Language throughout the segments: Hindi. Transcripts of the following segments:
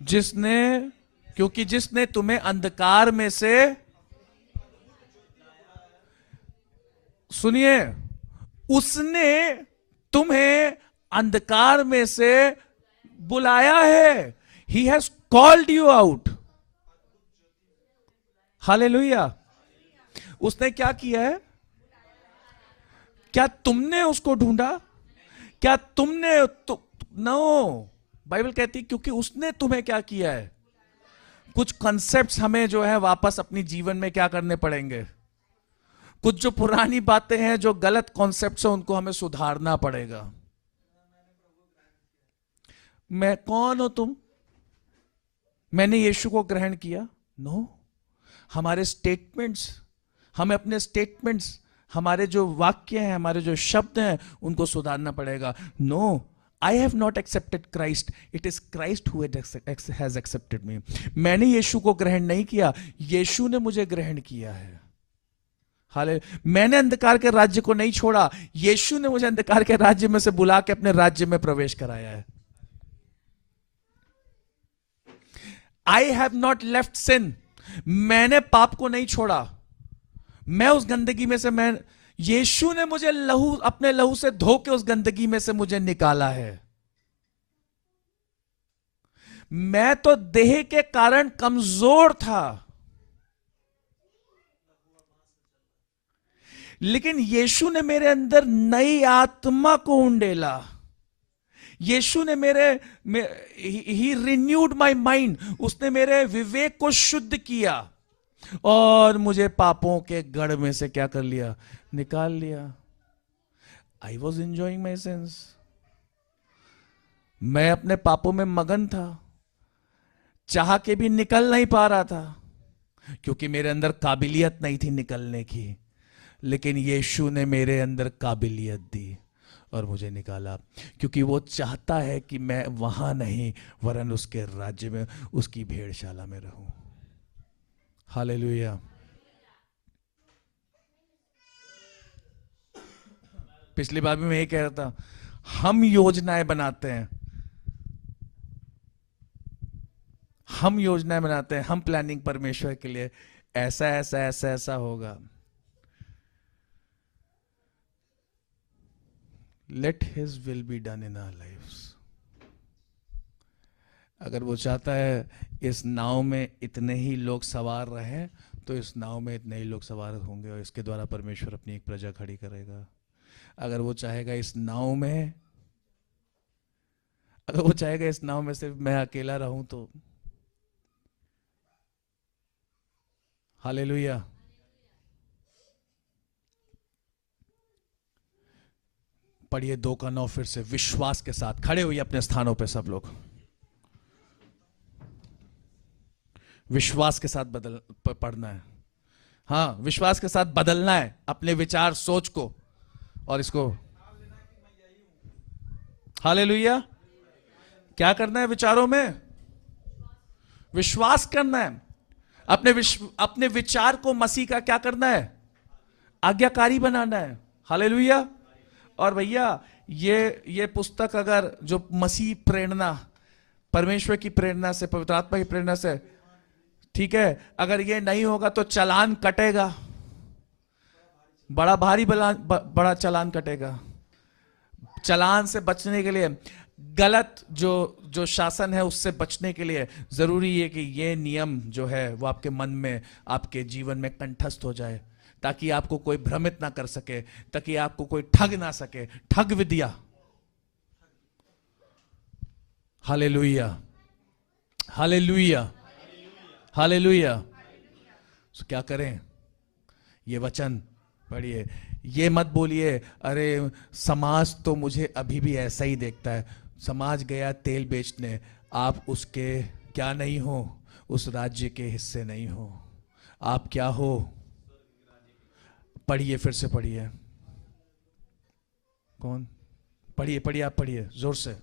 जिसने, क्योंकि जिसने तुम्हें अंधकार में से, सुनिए, उसने तुम्हें अंधकार में से बुलाया है। He has called you out. Hallelujah. उसने क्या किया है? क्या तुमने उसको ढूंढा? क्या तुमने नो, बाइबल कहती है क्योंकि उसने तुम्हें क्या किया है। कुछ कॉन्सेप्ट्स हमें जो है वापस अपनी जीवन में क्या करने पड़ेंगे। कुछ जो पुरानी बातें हैं, जो गलत कॉन्सेप्ट्स हैं, उनको हमें सुधारना पड़ेगा। मैं कौन हूं तुम? मैंने यीशु को ग्रहण किया? नो। हमारे स्टेटमेंट्स, हमें अपने स्टेटमेंट्स, हमारे जो वाक्य हैं, हमारे जो शब्द हैं, उनको सुधारना पड़ेगा। No, I have not accepted Christ, it is Christ who has accepted me. मैंने यीशु को ग्रहण नहीं किया, यीशु ने मुझे ग्रहण किया है। हाले, मैंने अंधकार के राज्य को नहीं छोड़ा, यीशु ने मुझे अंधकार के राज्य में से बुला के अपने राज्य में प्रवेश कराया है। आई हैव नॉट लेफ्ट सिन, मैंने पाप को नहीं छोड़ा, मैं उस गंदगी में से, मैं, यीशु ने मुझे लहू, अपने लहू से धो के उस गंदगी में से मुझे निकाला है। मैं तो देह के कारण कमजोर था, लेकिन यीशु ने मेरे अंदर नई आत्मा को उंडेला। यीशु ने ही रिन्यूड माई माइंड, उसने मेरे विवेक को शुद्ध किया और मुझे पापों के गढ़ में से क्या कर लिया? निकाल लिया। I was enjoying my sense, मैं अपने पापों में मगन था, चाह के भी निकल नहीं पा रहा था, क्योंकि मेरे अंदर काबिलियत नहीं थी निकलने की। लेकिन यीशु ने मेरे अंदर काबिलियत दी और मुझे निकाला, क्योंकि वो चाहता है कि मैं वहां नहीं, वरन उसके राज्य में, उसकी भेड़शाला में रहूं। हालेलुया। पिछली बार भी मैं ये कह रहा था, हम योजनाएं बनाते हैं, हम योजनाएं बनाते हैं, हम प्लानिंग परमेश्वर के लिए, ऐसा ऐसा ऐसा ऐसा होगा। Let his will be done in our lives. अगर वो चाहता है इस नाव में इतने ही लोग सवार रहें, तो इस नाव में इतने ही लोग सवार होंगे और इसके द्वारा परमेश्वर अपनी एक प्रजा खड़ी करेगा। अगर वो चाहेगा इस नाव में, अगर वो चाहेगा इस नाव में सिर्फ मैं अकेला रहूं, तो हालेलुया। पढ़िए 2:9 फिर से विश्वास के साथ। खड़े हुए अपने स्थानों पे सब लोग, विश्वास के साथ पढ़ना है। हाँ, विश्वास के साथ बदलना है अपने विचार सोच को और इसको। हालेलुया। क्या करना है? विचारों में विश्वास करना है। अपने विचार को मसीह का क्या करना है? आज्ञाकारी बनाना है। हालेलुया। और भैया, ये पुस्तक अगर जो मसीह प्रेरणा, परमेश्वर की प्रेरणा से, पवित्र आत्मा की प्रेरणा से, ठीक है, अगर ये नहीं होगा तो चालान कटेगा, बड़ा भारी बड़ा चालान कटेगा। चालान से बचने के लिए, गलत जो शासन है उससे बचने के लिए जरूरी है कि ये नियम जो है वो आपके मन में, आपके जीवन में कंठस्थ हो जाए, ताकि आपको कोई भ्रमित ना कर सके, ताकि आपको कोई ठग ना सके। ठग विद्या। Hallelujah, hallelujah, hallelujah. तो क्या करें? ये वचन पढ़िए। ये मत बोलिए अरे समाज तो मुझे अभी भी ऐसा ही देखता है। समाज गया तेल बेचने, आप उसके क्या नहीं हो? उस राज्य के हिस्से नहीं हो। आप क्या हो? पढ़िए, फिर से पढ़िए। कौन? पढ़िए पढ़िए, आप पढ़िए जोर से।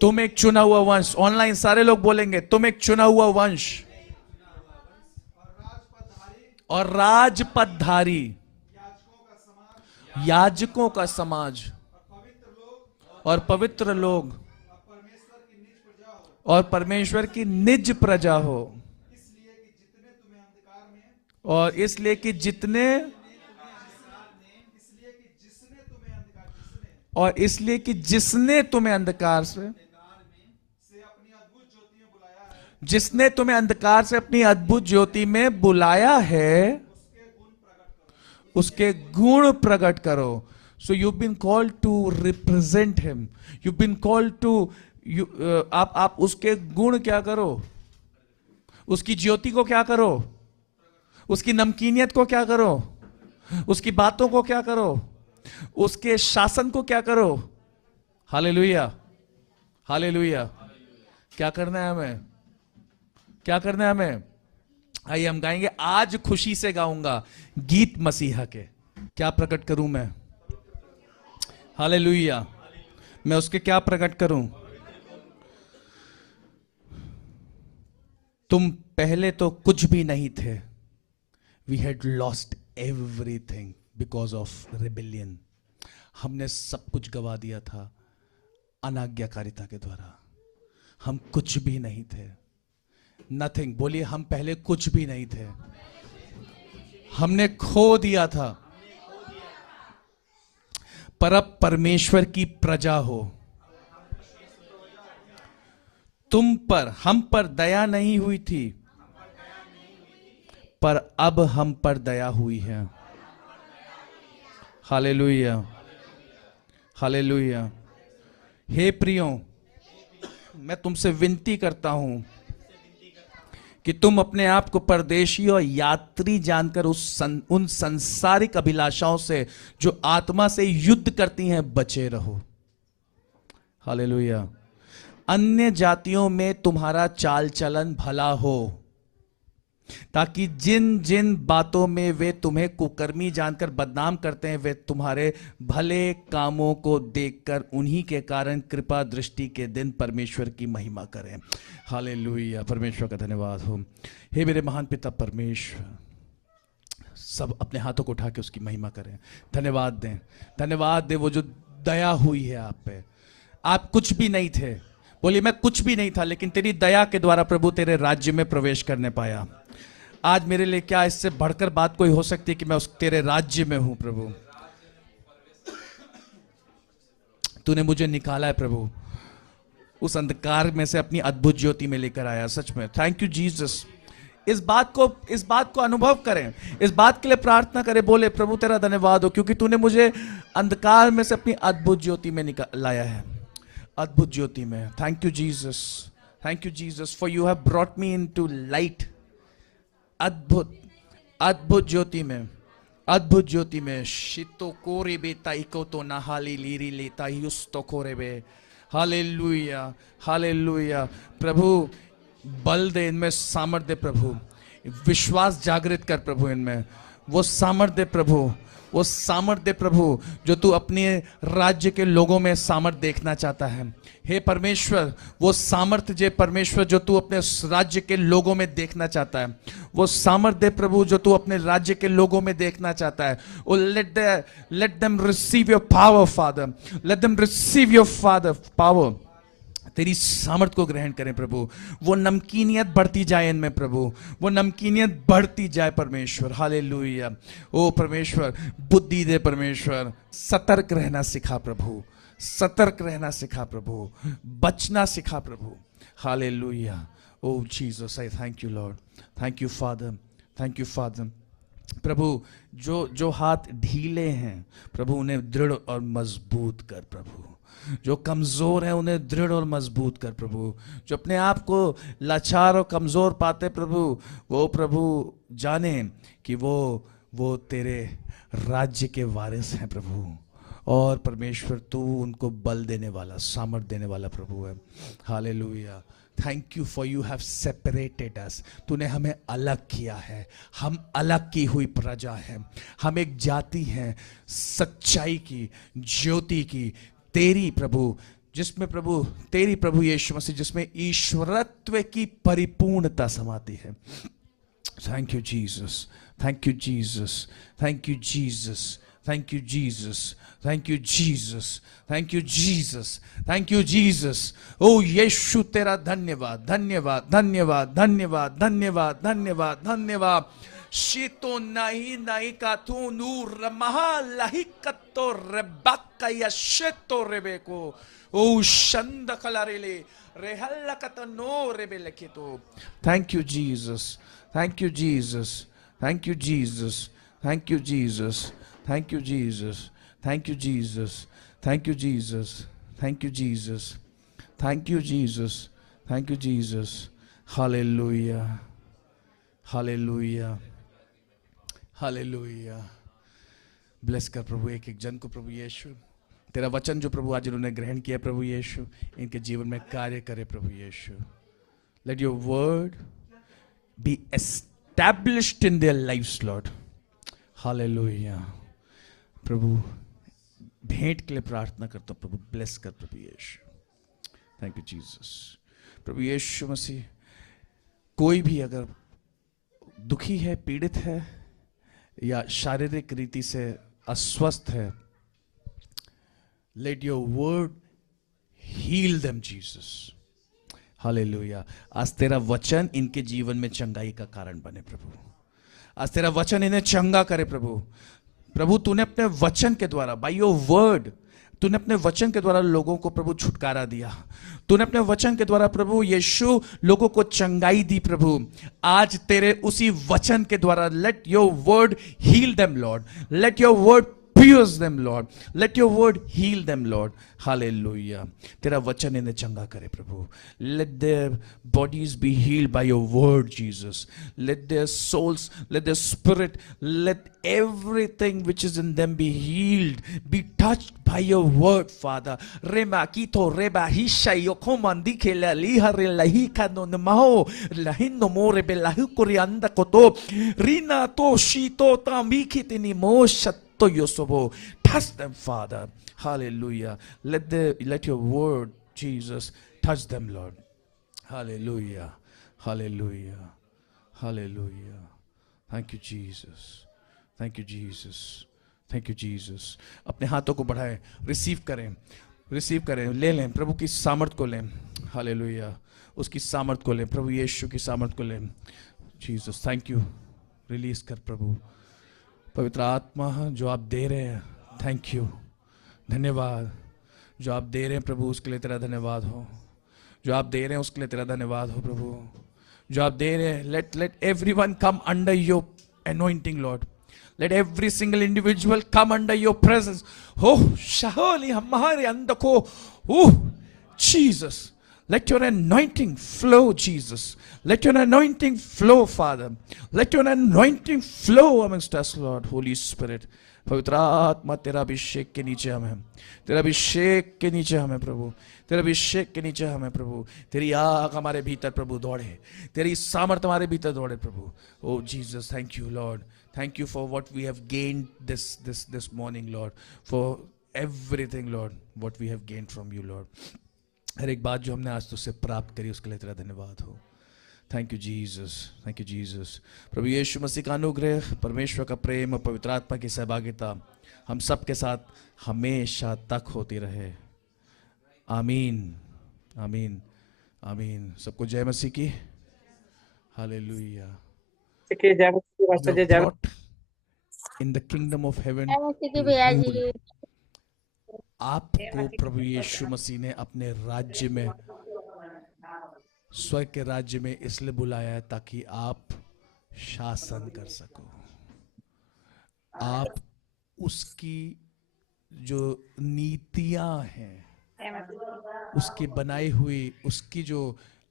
तुम एक चुना हुआ वंश। ऑनलाइन सारे लोग बोलेंगे तुम एक चुना हुआ वंश और राजपदधारी, याजकों का समाज और पवित्र लोग और परमेश्वर की निज प्रजा हो, और इसलिए कि जितने और इसलिए कि जिसने तुम्हें अंधकार से अपनी अद्भुत ज्योति में बुलाया है, उसके गुण प्रकट करो. So you been called to represent him, you been called to, आप उसके गुण क्या करो, उसकी ज्योति को क्या करो, उसकी नमकीनियत को क्या करो, उसकी बातों को क्या करो, उसके शासन को क्या करो. Hallelujah, hallelujah. क्या करना है हमें, क्या करना है हमें. आइए हम गाएंगे. आज खुशी से गाऊंगा गीत मसीहा के. क्या प्रकट करूं मैं. हालेलुया. मैं उसके क्या प्रकट करूं. तुम पहले तो कुछ भी नहीं थे. We had lost everything because of rebellion. हमने सब कुछ गवा दिया था अनाज्ञाकारिता के द्वारा. हम कुछ भी नहीं थे. नथिंग. बोलिए, हम पहले कुछ भी नहीं थे. हमने खो दिया था. पर अब परमेश्वर की प्रजा हो. तुम पर, हम पर दया नहीं हुई थी, पर अब हम पर दया हुई है. Hallelujah, hallelujah. हे प्रियो, मैं तुमसे विनती करता हूं कि तुम अपने आप को परदेशी और यात्री जानकर उन संसारिक अभिलाषाओं से जो आत्मा से युद्ध करती हैं बचे रहो. हालेलुया. अन्य जातियों में तुम्हारा चाल चलन भला हो, ताकि जिन जिन बातों में वे तुम्हें कुकर्मी जानकर बदनाम करते हैं, वे तुम्हारे भले कामों को देखकर उन्हीं के कारण कृपा दृष्टि के दिन परमेश्वर की महिमा करें. हालेलुया. परमेश्वर का धन्यवाद हो. हे मेरे महान पिता परमेश्वर, सब अपने हाथों को उठा के उसकी महिमा करें. धन्यवाद दें, धन्यवाद दें वो जो दया हुई है आप पे. आप कुछ भी नहीं थे. बोलिए, मैं कुछ भी नहीं था, लेकिन तेरी दया के द्वारा प्रभु तेरे राज्य में प्रवेश करने पाया. आज मेरे लिए क्या इससे बढ़कर बात कोई हो सकती है कि मैं उस तेरे राज्य में हूं. प्रभु तूने मुझे निकाला है प्रभु, उस अंधकार में से अपनी अद्भुत ज्योति में लेकर आया. सच में थैंक यू जीसस. इस बात को अनुभव करें, इस बात के लिए प्रार्थना करें. बोले, प्रभु तेरा धन्यवाद हो क्योंकि तूने मुझे अंधकार में से अपनी अद्भुत ज्योति में लाया है. अद्भुत ज्योति में. Thank you Jesus, thank you Jesus, for you have brought me into light. अद्भुत, अद्भुत ज्योति में, अद्भुत ज्योति में. शितो कोरे बेता इको तो नहाली लीरी लेता युस्तो कोरे बे. Hallelujah, hallelujah. प्रभु बल दे इनमें, सामर्थ्य दे प्रभु. विश्वास जागृत कर प्रभु इनमें. वो सामर्थ्य दे प्रभु, वो सामर्थ्य दे प्रभु जो तू अपने राज्य के लोगों में सामर्थ्य देखना चाहता है. हे परमेश्वर, वो सामर्थ्य जे परमेश्वर जो तू अपने राज्य के लोगों में देखना चाहता है, वो सामर्थ्य दे प्रभु जो तू अपने राज्य के लोगों में देखना चाहता है. O let them receive your power father, let them receive your father power. तेरी सामर्थ को ग्रहण करें प्रभु. वो नमकीनियत बढ़ती जाए इनमें प्रभु, वो नमकीनियत बढ़ती जाए परमेश्वर. हालेलुया. ओ परमेश्वर, बुद्धि दे परमेश्वर. सतर्क रहना सिखा प्रभु, सतर्क रहना सिखा प्रभु, बचना सिखा प्रभु. Hallelujah. O Jesus, I thank you Lord. Thank you father, thank you father. प्रभु जो हाथ ढीले हैं प्रभु, उन्हें दृढ़ और मजबूत कर प्रभु. जो कमजोर है उन्हें दृढ़ और मजबूत कर प्रभु. जो अपने आप को लाचार और कमजोर पाते प्रभु, वो प्रभु जाने कि वो तेरे राज्य के वारिस हैं प्रभु. और परमेश्वर तू उनको बल देने वाला, सामर्थ देने वाला प्रभु है. Hallelujah. Thank you for you have separated us. तूने हमें अलग किया है. हम अलग की हुई प्रजा है. हम एक जाति हैं सच्चाई की, ज्योति की, तेरी प्रभु, जिसमें प्रभु तेरी प्रभु यीशु मसीह, जिसमें ईश्वरत्व की परिपूर्णता समाती है. Thank you Jesus, thank you Jesus, thank you Jesus, thank you Jesus, thank you Jesus, thank you Jesus, thank you Jesus. ओ यीशु तेरा धन्यवाद, धन्यवाद, धन्यवाद, धन्यवाद, धन्यवाद, धन्यवाद, धन्यवाद। शीतो नहीं नहीं का तू नूर महालही कत्तो रेबक्का या शेतो रेबेको ओ शंद कलारेले रेहल्ला कतनो रेबेले कितो। Thank you Jesus, thank you Jesus, thank you Jesus, thank you Jesus, thank you Jesus, thank you Jesus, thank you Jesus, thank you Jesus, thank you Jesus, thank you Jesus. Hallelujah, hallelujah, hallelujah. Bless कर प्रभु एक एक जन को प्रभु यीशु। तेरा वचन जो प्रभु आज इन्होंने ग्रहण किया प्रभु यीशु, इनके जीवन में कार्य करे प्रभु यीशु। Let your word be established in their lives Lord. Hallelujah. प्रभु भेंट के लिए प्रार्थना करता हूँ प्रभु, ब्लेस कर प्रभु यीशु। Thank you Jesus. प्रभु यीशु मसीह, कोई भी अगर दुखी है, पीड़ित है या शारीरिक रीति से अस्वस्थ है, let your word heal them Jesus. Hallelujah. आज तेरा वचन इनके जीवन में चंगाई का कारण बने प्रभु। आज तेरा वचन इन्हें चंगा करे प्रभु। प्रभु तूने अपने वचन के द्वारा, बाय योर वर्ड, तूने अपने वचन के द्वारा लोगों को प्रभु छुटकारा दिया। तूने अपने वचन के द्वारा प्रभु यीशु लोगों को चंगाई दी प्रभु। आज तेरे उसी वचन के द्वारा let your word heal them Lord, let your word pierce them Lord, let your word heal them Lord। Hallelujah। तेरा वचन इन्हें चंगा करे प्रभु। Let their bodies be healed by your word Jesus। Let their souls, let their spirit, let everything which is in them be healed, be touched by your word Father। Rema kito reba hisha yokomandi ke la lihare lahi kano namaho lahin no more be lahu korianda koto rina to shito tamikitini mo shat to yosobo। Touch them Father। Hallelujah। Let your word Jesus touch them Lord। Hallelujah, hallelujah, hallelujah। Thank you Jesus, thank you Jesus, thank you Jesus। अपने हाथों को बढ़ाएं, रिसीव करें, रिसीव करें, ले लें प्रभु की सामर्थ को लें। हालेलुया। उसकी सामर्थ को लें, प्रभु यीशु की सामर्थ को लें। Jesus thank you. रिलीज कर प्रभु। पवित्र आत्मा जो आप दे रहे हैं, थैंक यू, धन्यवाद। जो आप दे रहे हैं प्रभु उसके लिए तेरा धन्यवाद हो। जो आप दे रहे हैं उसके लिए तेरा धन्यवाद हो प्रभु। जो आप दे रहे हैं, late everyone come under your anointing Lord। Let every single individual come under your presence। Oh shaholi हमारे अंदर को, oh Jesus, let your anointing flow Jesus। Let your anointing flow Father। Let your anointing flow amongst us Lord। Holy Spirit, पवित्र आत्मा तेरा अभिषेक के नीचे हमें, तेरा अभिषेक के नीचे हमें प्रभु, तेरा अभिषेक के नीचे हमें प्रभु। तेरी आग हमारे भीतर प्रभु दौड़े, तेरी सामर्थ हमारे भीतर दौड़े प्रभु। O Jesus thank you Lord. Thank you for what we have gained this morning Lord, for everything Lord what we have gained from you Lord। हर एक बात जो हमने आज तुझसे प्राप्त करी उसके लिए तेरा धन्यवाद हो। Thank you Jesus, thank you Jesus. प्रभु यीशु मसीह का अनुग्रह, परमेश्वर का प्रेम और पवित्र आत्मा की सहभागिता हम सब के साथ हमेशा तक होती रहे। आमीन, आमीन, आमीन। सबको जय मसीह की। Hallelujah. Brought in the kingdom of heaven to rule। आपको प्रभु यीशु मसीह ने अपने राज्य में, स्वर्ग के राज्य में इसलिए बुलाया है ताकि आप शासन कर सको। आप उसकी जो नीतियां हैं, उसकी बनाई हुई उसकी जो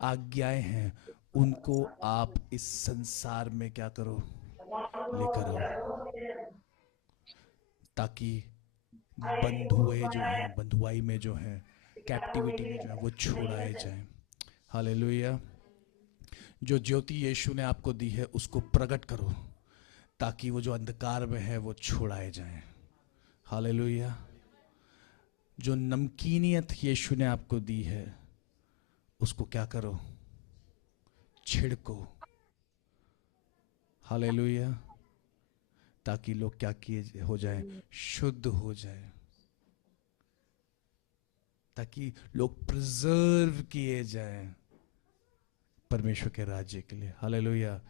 आज्ञाएं हैं, उनको आप इस संसार में क्या करो, लेकर आओ, ताकि बंधुए जो हैं, बंधुआई में जो हैं, कैप्टिविटी में जो है वो छुड़ाए जाएं। हालेलुया। जो ज्योति यीशु ने आपको दी है उसको प्रकट करो ताकि वो जो अंधकार में है वो छुड़ाए जाएं। हालेलुया। जो नमकीनियत यीशु ने आपको दी है उसको क्या करो, छिड़को। हालेलुया। ताकि लोग क्या किए हो जाए, शुद्ध हो जाए। ताकि लोग प्रिजर्व किए जाएं परमेश्वर के राज्य के लिए। हालेलुया।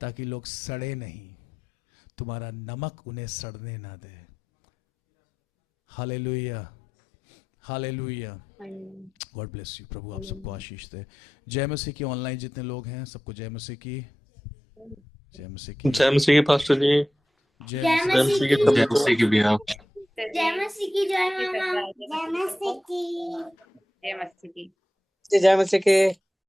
ताकि लोग सड़े नहीं, तुम्हारा नमक उन्हें सड़ने ना दे। Hallelujah, hallelujah. God bless you. प्रभु आप सबको आशीष दे। जय मसीह की। ऑनलाइन जितने लोग हैं सबको जय मसीह की, जय मसीह की, जय मसीह की पास्टर जी। जय जय मसीह की जय सभी मसीह को। की भैया। जय मसीह की, जय मामा, जय मसीह की, जय मसीह की। जय मसीह के।